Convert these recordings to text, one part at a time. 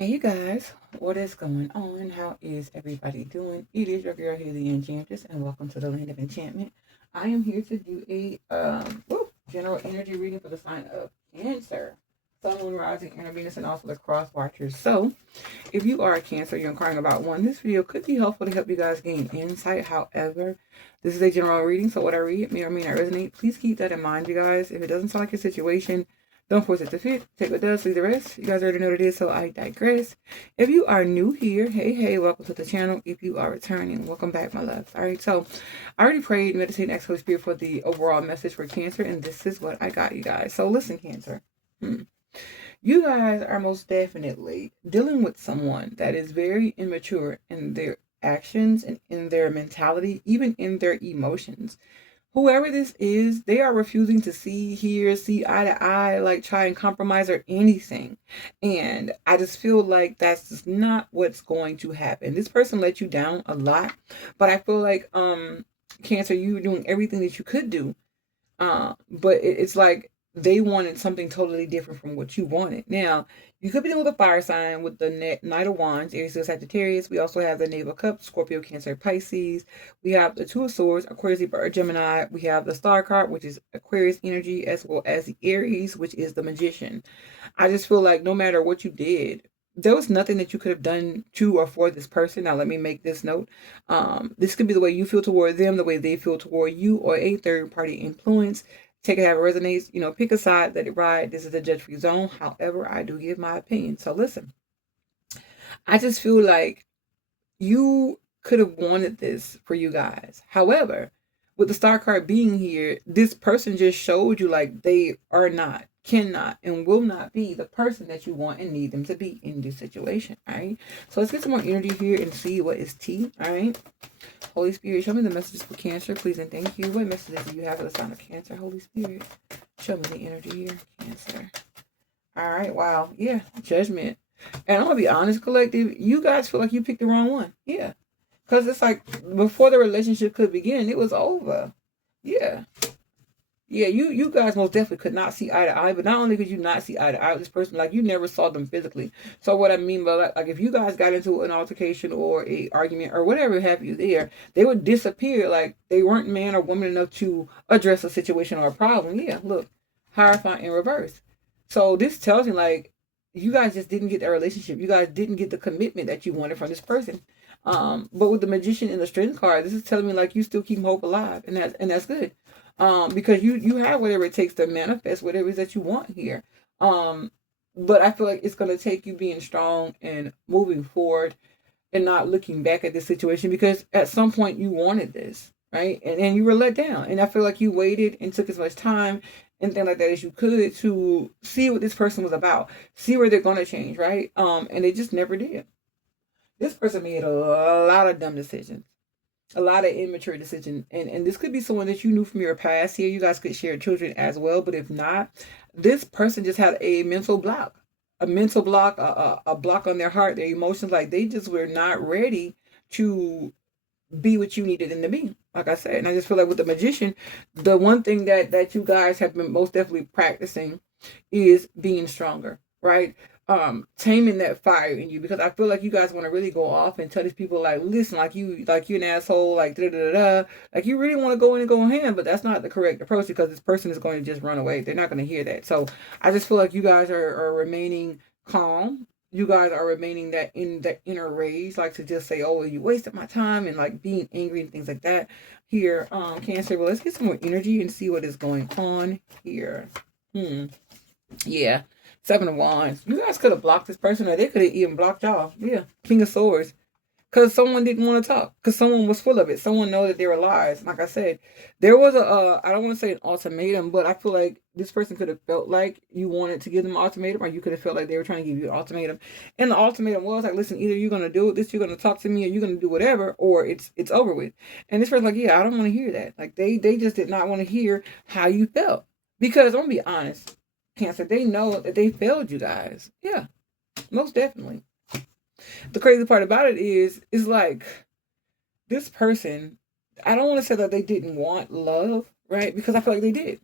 Hey you guys, what is going on? How is everybody doing? It is your girl here, the Enchantress, and welcome to the Land of Enchantment. I am here to do a general energy reading for the sign of Cancer, Sun, Moon, Rising, Inner Venus, and also the Cross Watchers. So, if you are a Cancer, you're inquiring about one, this video could be helpful to help you guys gain insight. However, this is a general reading, so what I read may or may not resonate. Please keep that in mind, you guys. If it doesn't sound like your situation, don't force it to fit. Take what does, leave the rest. You guys already know what it is, so I digress. If you are new here, hey, welcome to the channel. If you are returning, welcome back, my loves. All right, so I already prayed, meditated, and asked Holy Spirit for the overall message for Cancer, and this is what I got, you guys. So listen, Cancer. You guys are most definitely dealing with someone that is very immature in their actions and in their mentality, even in their emotions. Whoever this is, they are refusing to see eye to eye, like try and compromise or anything. And I just feel like that's just not what's going to happen. This person let you down a lot, but I feel like Cancer, you were doing everything that you could do. But it's like they wanted something totally different from what you wanted. Now, you could be dealing with a fire sign with the Knight of Wands, Aries, Leo, Sagittarius. We also have the Knave of Cups, Scorpio, Cancer, Pisces. We have the Two of Swords, Aquarius, Libra, or Gemini. We have the Star card, which is Aquarius energy, as well as the Aries, which is the Magician. I just feel like no matter what you did, there was nothing that you could have done to or for this person. Now, let me make this note. This could be the way you feel toward them, the way they feel toward you, or a third party influence. Take it how it resonates. Pick a side, let it ride. This is a judge free zone. However, I do give my opinion. So listen, I just feel like you could have wanted this for you guys. However, with the star card being here, this person just showed you like they are not, cannot, and will not be the person that you want and need them to be in this situation. All right. So let's get some more energy here and see what is tea. All right. Holy Spirit, show me the messages for Cancer, please and thank you. What messages do you have for the sign of Cancer? Holy Spirit, show me the energy here, Cancer. All right. Wow. Yeah. Judgment. And I'm gonna be honest, collective. You guys feel like you picked the wrong one. Yeah. Because it's like before the relationship could begin, it was over. Yeah. Yeah, you guys most definitely could not see eye to eye, but not only could you not see eye to eye with this person, like you never saw them physically. So what I mean by that, like if you guys got into an altercation or a argument or whatever have you there, they would disappear like they weren't man or woman enough to address a situation or a problem. Yeah, look, Hierophant in reverse. So this tells me like you guys just didn't get that relationship. You guys didn't get the commitment that you wanted from this person. But with the Magician and the Strength card, this is telling me like you still keep hope alive, and that's good. Because you have whatever it takes to manifest whatever it is that you want here. Um, but I feel like it's gonna take you being strong and moving forward and not looking back at this situation because at some point you wanted this, right? And you were let down. And I feel like you waited and took as much time and things like that as you could to see what this person was about, see where they're gonna change, right? And they just never did. This person made a lot of dumb decisions, a lot of immature decisions, and this could be someone that you knew from your past here. You guys could share children as well, but if not, this person just had a mental block, a block on their heart, their emotions. Like they just were not ready to be what you needed them to be. Like I said, and I just feel like with the Magician, the one thing that you guys have been most definitely practicing is being stronger, right? Taming that fire in you, because I feel like you guys want to really go off and tell these people like, listen, like you're an asshole, like da da da da, like you really want to go in and go hand, but that's not the correct approach because this person is going to just run away. They're not going to hear that. So I just feel like you guys are remaining calm. You guys are remaining that in the inner rage, like to just say, oh, well, you wasted my time, and like being angry and things like that. Here, Cancer. Well, let's get some more energy and see what is going on here. Yeah. Seven of Wands. You guys could have blocked this person, or they could have even blocked y'all. Yeah. King of Swords. Because someone didn't want to talk. Because someone was full of it. Someone know that they were lies. Like I said, there was I don't want to say an ultimatum, but I feel like this person could have felt like you wanted to give them an ultimatum, or you could have felt like they were trying to give you an ultimatum. And the ultimatum was like, listen, either you're going to do this, you're going to talk to me, or you're going to do whatever, or it's over with. And this person's like, yeah, I don't want to hear that. Like they just did not want to hear how you felt. Because I'm going to be honest, Cancer, they know that they failed you guys. Yeah, most definitely. The crazy part about it is like this person, I don't want to say that they didn't want love, right? Because I feel like they did.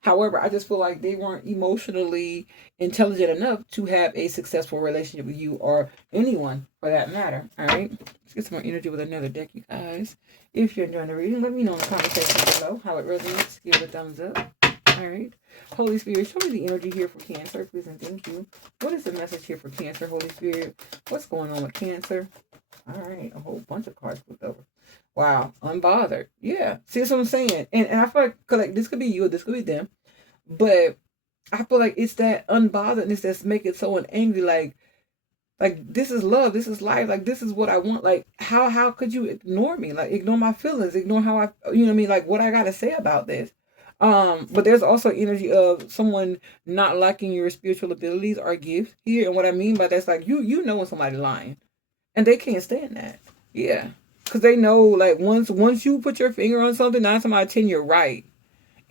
However, I just feel like they weren't emotionally intelligent enough to have a successful relationship with you or anyone for that matter. All right. Let's get some more energy with another deck, you guys. If you're enjoying the reading, let me know in the comment section below how it resonates. Give it a thumbs up. All right. Holy Spirit, show me the energy here for Cancer, please and thank you. What is the message here for Cancer, Holy Spirit? What's going on with Cancer? All right. A whole bunch of cards flipped over. Wow. Unbothered. Yeah. See, that's what I'm saying. And I feel like this could be you or this could be them. But I feel like it's that unbotheredness that's making someone angry. Like this is love, this is life, like this is what I want. Like how could you ignore me? Like ignore my feelings, ignore how I, you know what I mean? Like what I gotta say about this. But there's also energy of someone not liking your spiritual abilities or gifts here. And what I mean by that's like you know when somebody's lying, and they can't stand that. Yeah, because they know like once you put your finger on something, 9 times out of 10 you're right,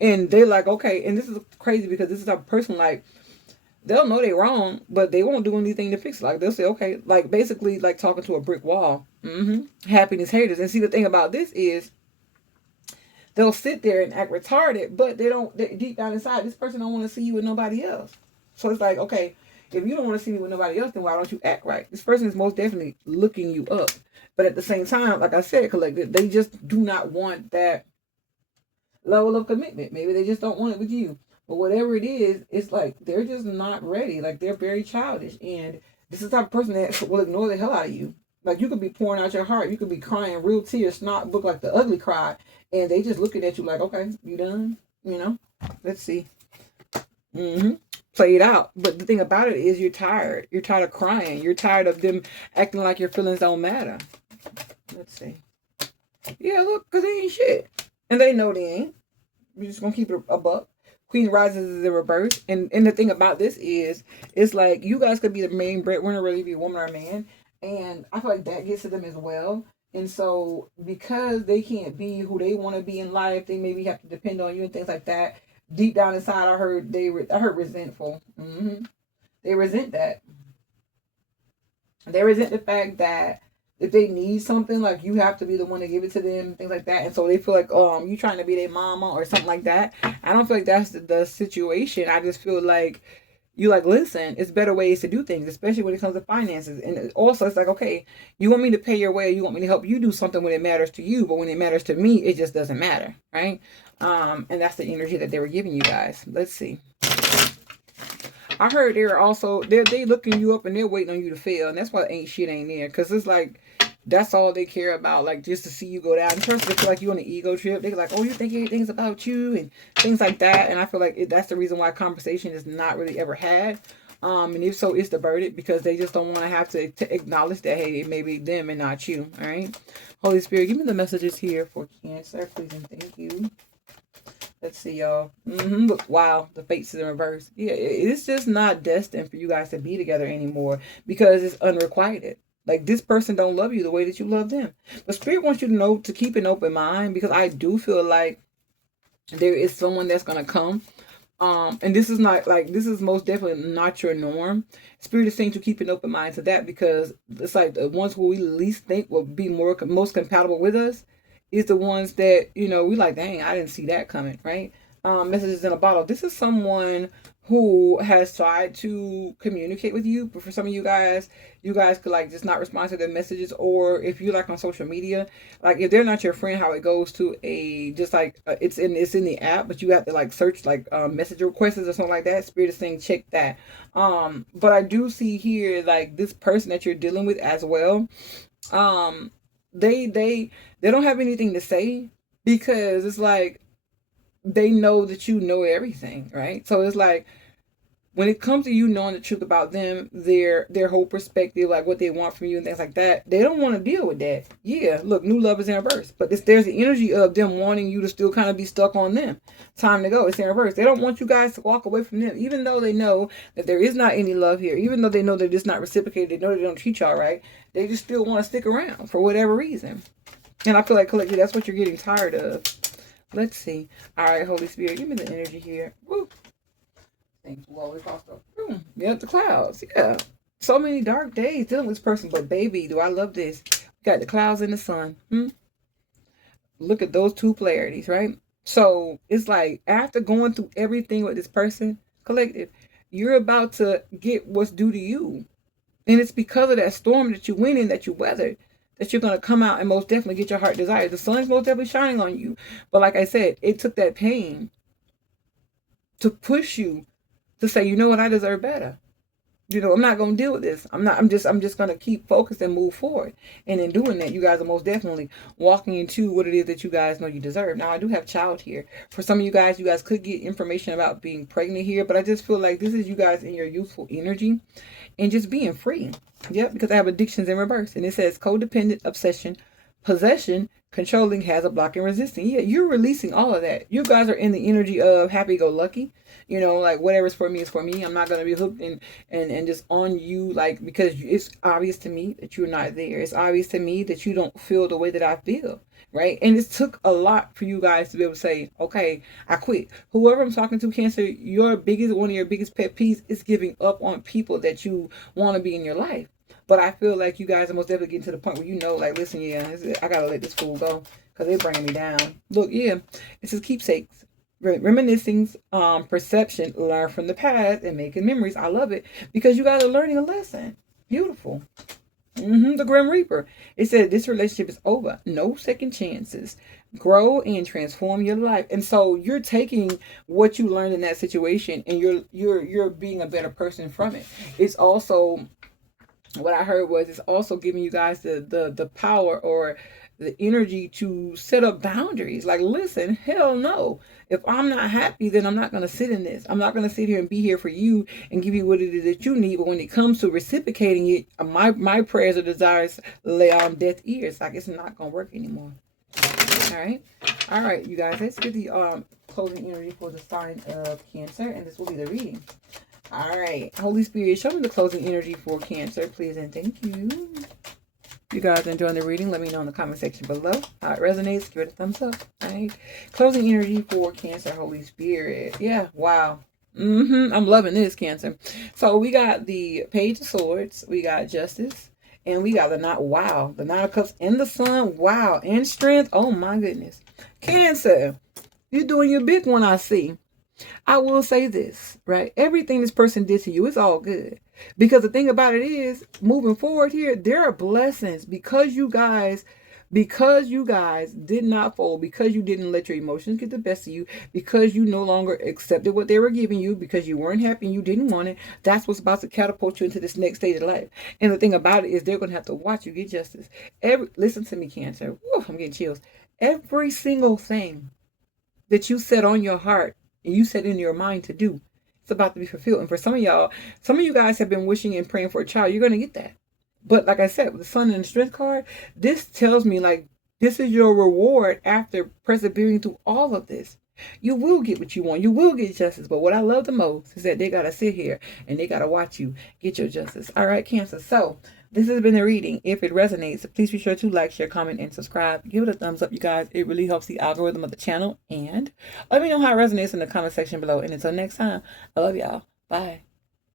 and they're like okay. And this is crazy because this is a person like they'll know they're wrong, but they won't do anything to fix it. Like they'll say okay, like basically like talking to a brick wall. Happiness haters. And see the thing about this is they'll sit there and act retarded, but deep down inside, this person don't want to see you with nobody else. So it's like, okay, if you don't want to see me with nobody else, then why don't you act right? This person is most definitely looking you up. But at the same time, like I said, collective, they just do not want that level of commitment. Maybe they just don't want it with you. But whatever it is, it's like they're just not ready. Like they're very childish. And this is the type of person that will ignore the hell out of you. Like you could be pouring out your heart. You could be crying real tears, snot look like the ugly cry. And they just looking at you like, okay, you done? You know? Let's see. Play it out. But the thing about it is you're tired. You're tired of crying. You're tired of them acting like your feelings don't matter. Let's see. Yeah, look, because they ain't shit. And they know they ain't. We're just going to keep it a buck. Queen rises is in reverse. And the thing about this is, it's like you guys could be the main breadwinner, really be a woman or a man. And I feel like that gets to them as well. And so because they can't be who they want to be in life, they maybe have to depend on you and things like that. Deep down inside, I heard resentful. They resent that. They resent the fact that if they need something, like you have to be the one to give it to them, things like that. And so they feel like, you trying to be their mama or something like that. I don't feel like that's the situation. I just feel like you like, listen, it's better ways to do things, especially when it comes to finances. And also it's like, okay, you want me to pay your way, you want me to help you do something when it matters to you, but when it matters to me, it just doesn't matter, right? And that's the energy that they were giving you guys. Let's see. I heard they looking you up and they're waiting on you to fail, and that's why ain't there, because it's like that's all they care about, like just to see you go down. First, they feel like you on an ego trip. They're like, oh, you think everything's about you and things like that. And I feel like that's the reason why conversation is not really ever had. And if so, it's diverted because they just don't want to have to acknowledge that, hey, it may be them and not you. All right. Holy Spirit, give me the messages here for Cancer, please and thank you. Let's see, y'all. Look, wow, the fates is in reverse. Yeah, it's just not destined for you guys to be together anymore because it's unrequited. Like this person don't love you the way that you love them. But Spirit wants you to know to keep an open mind, because I do feel like there is someone that's gonna come. And this is most definitely not your norm. Spirit is saying to keep an open mind to that, because it's like the ones who we least think will be most compatible with us is the ones that, we like, dang, I didn't see that coming, right? Messages in a bottle. This is someone who has tried to communicate with you, but for some of you guys could like just not respond to their messages. Or if you like on social media, like if they're not your friend, how it goes to it's in the app, but you have to like search like message requests or something like that. Spirit is saying check that. But I do see here like this person that you're dealing with as well. They don't have anything to say, because it's like they know that you know everything, right? So it's like when it comes to you knowing the truth about them, their whole perspective, like what they want from you and things like that, they don't want to deal with that. Yeah, look, new love is in reverse, but there's the energy of them wanting you to still kind of be stuck on them. Time to go. It's in reverse. They don't want you guys to walk away from them, even though they know that there is not any love here, even though they know that it's not reciprocated, they know they don't treat y'all right. They just still want to stick around for whatever reason. And I feel like collectively, that's what you're getting tired of. Let's see. All right, Holy Spirit, give me the energy here. Woo. Thanks. Well, we crossed up. Yep, the clouds. Yeah. So many dark days dealing with this person, but baby, do I love this. We got the clouds and the sun. Look at those two polarities, right? So it's like after going through everything with this person, collective, you're about to get what's due to you. And it's because of that storm that you went in, that you weathered, that you're going to come out and most definitely get your heart desire. The sun's most definitely shining on you. But like I said, it took that pain to push you to say, you know what, I deserve better. You know, I'm not going to deal with this. I'm just going to keep focused and move forward. And in doing that, you guys are most definitely walking into what it is that you guys know you deserve. Now, I do have child here. For some of you guys could get information about being pregnant here, but I just feel like this is you guys in your youthful energy and just being free. Yep, because I have addictions in reverse. And it says codependent, obsession, possession, controlling, has a block, and resisting. Yeah, you're releasing all of that. You guys are in the energy of happy-go-lucky. You know, like whatever's for me is for me. I'm not going to be hooked and just on you, like, because it's obvious to me that you're not there. It's obvious to me that you don't feel the way that I feel. Right. And it took a lot for you guys to be able to say, okay, I quit. Whoever I'm talking to, Cancer, one of your biggest pet peeves is giving up on people that you want to be in your life. But I feel like you guys are most definitely getting to the point where you know, like, listen, yeah, I got to let this fool go because they're bringing me down. Look, yeah, it says keepsakes. Reminiscing, perception, learn from the past, and making memories. I love it because you guys are learning a lesson. Beautiful. The Grim Reaper. It said this relationship is over. No second chances. Grow and transform your life. And so you're taking what you learned in that situation and you're being a better person from it. It's also, what I heard was, it's also giving you guys the power or the energy to set up boundaries. Like, listen, hell no. If I'm not happy, then I'm not going to sit in this. I'm not going to sit here and be here for you and give you what it is that you need. But when it comes to reciprocating it, my prayers or desires lay on deaf ears. Like, it's not going to work anymore. All right. All right, you guys, let's get the closing energy for the sign of Cancer. And this will be the reading. All right. Holy Spirit, show me the closing energy for Cancer, please, and thank you. You guys enjoying the reading? Let me know in the comment section below how it resonates. Give it a thumbs up. All right. Closing energy for Cancer, Holy Spirit. Yeah. Wow. I'm loving this, Cancer. So we got the Page of Swords. We got Justice. And we got the Knight. Wow. The Knight of Cups and the Sun. Wow. And Strength. Oh, my goodness. Cancer, you're doing your big one, I see. I will say this, right? Everything this person did to you is all good. Because the thing about it is, moving forward here, there are blessings because you guys did not fold, because you didn't let your emotions get the best of you, because you no longer accepted what they were giving you, because you weren't happy and you didn't want it. That's what's about to catapult you into this next stage of life. And the thing about it is, they're going to have to watch you get justice. Listen to me, Cancer. Woo, I'm getting chills. Every single thing that you set on your heart and you set in your mind to do, it's about to be fulfilled. And for some of you guys have been wishing and praying for a child. You're going to get that. But like I said, with the Sun and the Strength card, this tells me, like, this is your reward after persevering through all of this. You will get what you want. You will get justice. But what I love the most is that they got to sit here and they got to watch you get your justice. All right, Cancer. So this has been the reading. If it resonates, please be sure to like, share, comment, and subscribe. Give it a thumbs up, you guys. It really helps the algorithm of the channel. And let me know how it resonates in the comment section below. And until next time, I love y'all. Bye.